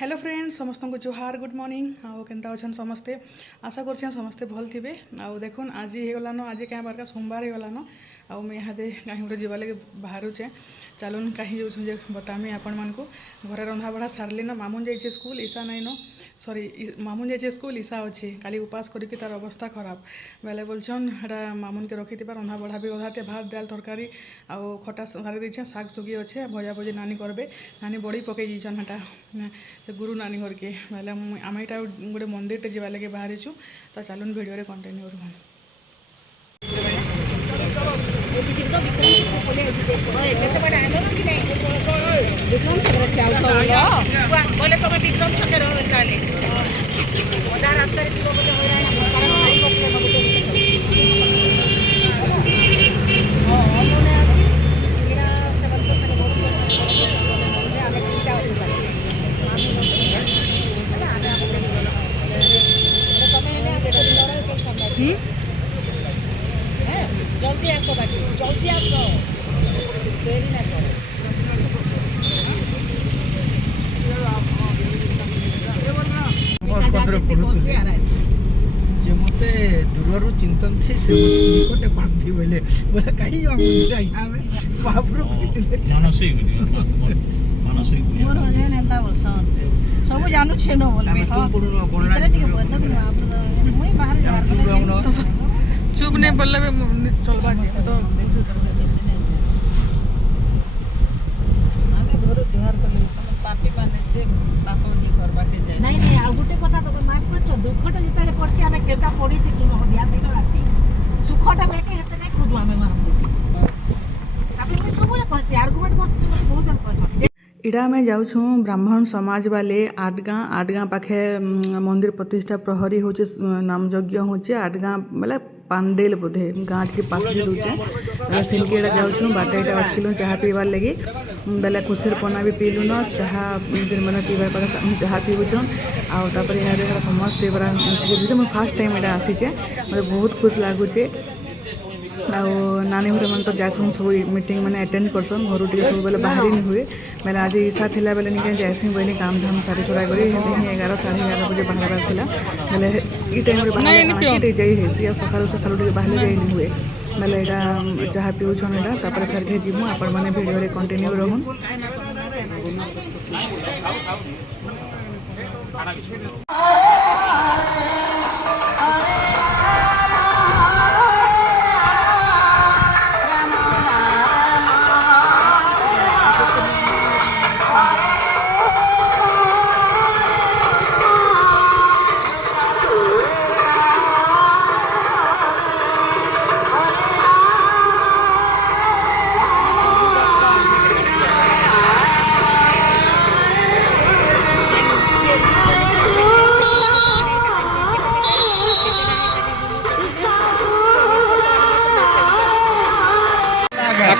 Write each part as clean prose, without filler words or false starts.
Hello friends समस्त को जुहार good morning आउ केनता अच्छन समस्ते आशा कर समस्ते भल थे आउ देखुन आज होगलान आज क्या बारका सोमवार होगलान आउ मुझे यहाँ कहीं गोटे जावा लगे बाहरुचे चलुन कहीं जो बतामी आपण मानक घर रंधा बढ़ा सारे न मामुन जाइए school Isha nine sorry Mamun जाइए स्कूल ईशा अच्छे खाली उपास करके तार अवस्था खराब बेले बोलछन हटा मामुन के रखी रंधा बढ़ा भी अधाते भात दाल तरकारी आउ खटा सारी देछे शाग सुगी अच्छे भजा भजी नानी करबे नानी बड़ी पकई दीछन हटा से गुरु नानी घर के बेले आम यहाँ गोटे मंदिर टे जावा लगे बाहरी तो चलुन भिडियो कंटिन्यू करूँ जल्दी आसो बाकी जल्दी आसो देरी ना करो जे मते दूररू चिंतन थी से निकटे बांधी बोले बोले कहीं हम यहाँ में बाबरो मानसिक मोर होने नेता बोलसन सब जानू छेनो बोलबे हां इतने टिके बत कि आप मुई बाहर जा चुप नहीं बोलले चलबा जे तो आगे घर जोहार करले पापी माने जे पाप नी करबा के जाय नहीं नहीं आ गुटे कथा तो माफ करछ दुखटा जितले पड़सी हमें केता पड़ी थी सुनो दिया दिन राती सुखटा बेके हेते नहीं खुदु हमें मार आपले मैं सब बोले कहसी आर्गुमेंट करसी बहुत जन कहसन इड़ा में जाऊँ ब्राह्मण समाज वाले आठ गाँ पाखे मंदिर प्रतिष्ठा प्रहरी हूँ नाम यज्ञ हूँ आठ गाँ बोले पांडेल बोधे गाँ के पास दूचे सिल्के जाऊँ बाटे अटकिलु चाह पीबार लगे बेले खुशीर पना भी पीलु न चाह मैंने पीबार पाखे चाह पीबुन आउे यहाँ समस्ते पूरा मिसिक मुझे फास्ट टाइम यहाँ आसीचे मतलब बहुत खुश लगुचे नानी घर मन तो जासन सब मीटिंग मैंने अटेंड करसन घर टे सब बेले बाहरी नहीं हुए बेले आज ईशा थिला बेले नहीं जासी बोली काम धाम सारी सुरा कर 11 11:30 बजे बाहर थिला बेले ई टाइम रे बाहर जाई हेसी आ सकाल सकाल टे बाहर जाई नहीं हुए बेले एटा चाह पीउछन एटा तापर फेर घे जिमु आपण माने वीडियो रे कंटिन्यू रहन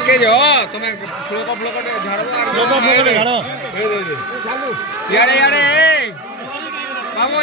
के जो तुम्हें फ्लो को झाड़ो यारे यारे मामू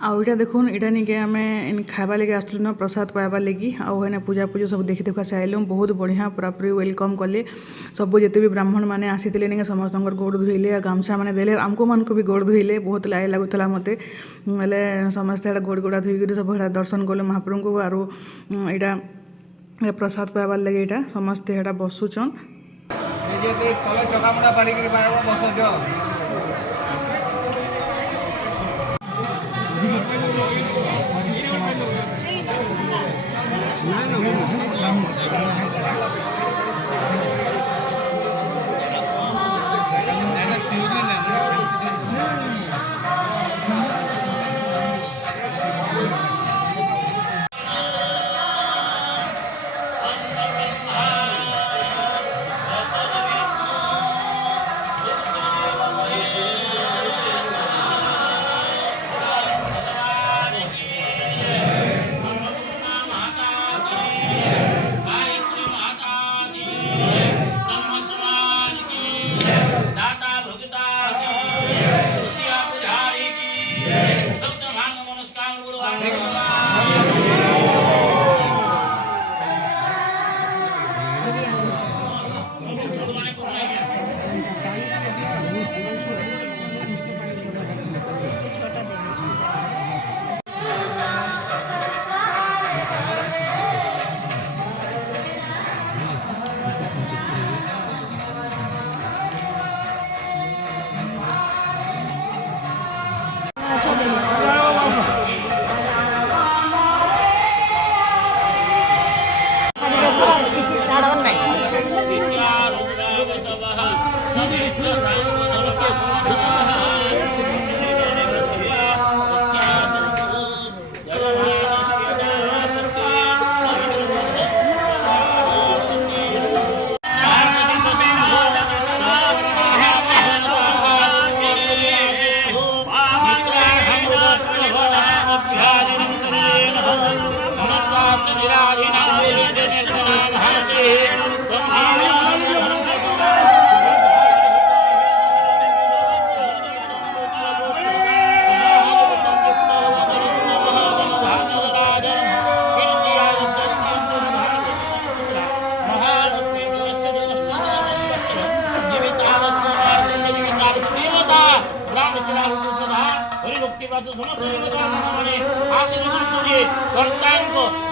आउ इटा देखुन इटा निके आमे खाइबा लगे आसलु न प्रसाद पाइबार लगी आउ हेने पूजा पूजा सब देखि देखा से आइलु बहुत बढ़िया पूरा पूरी वेलकम कले सब जिते भी ब्राह्मण मैंने आसीते निके समस्त गोड़ धोइले गामछा मैंने देले आमको मन को भी गोड़ धोइले बहुत लाई लगुला मते हेले समस्ते गोड़ गोड़ा धोईक सब दर्शन कले महाप्रभु को आरो इटा प्रसाद पाइबार लगे इटा समस्ते हेटा बसुचन तले चकामुड़ा पारिक बस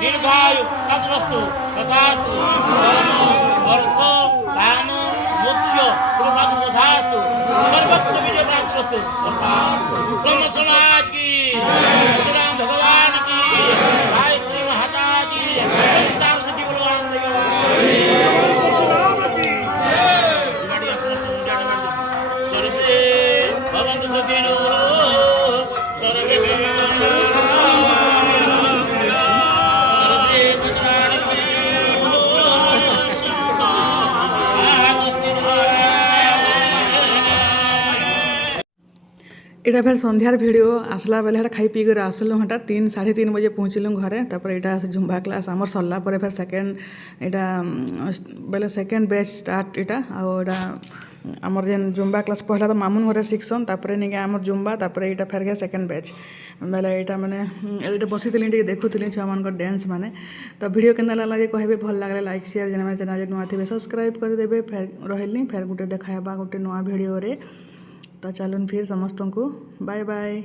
दीर्घायु तद्रस्तु तथास्तु अर्थ काम मोक्ष तथास्तु सर्वत्र विजय प्राप्तस्तु ब्रह्म समाज की श्रीराम भगवान की गायत्री माता की संसार सती भगवान सर्वे भवन्तु सुखिनो सर्वे इटा फिर संध्यार वीडियो आसला बेले हेटा खाई पी कर आसलु हेटा 3-3:30 बजे पहुँचलु घरे तापर इटा जुम्बा क्लास आमर सरला पर फिर सेकेंड इटा बेले सेकेंड बैच स्टार्ट इटा आउ इटा आमर जेन जुम्बा क्लास पहला तो मामुन घरे शिक्षण तापर निके आमर जुम्बा तापर इटा फेर गए सेकेंड बैच बेले इटा माने इटा बसीतिली टिके देखुतिली छुआ मानकर डांस माने तो वीडियो केना लागला कहबे भल लागले लाइक शेयर जेना चैनल नुआ थिबे सब्सक्राइब कर देबे फेर रहली फेर गुटे देखाबा गुटे नुआ वीडियो रे तो चलून फिर समस्त को बाय बाय।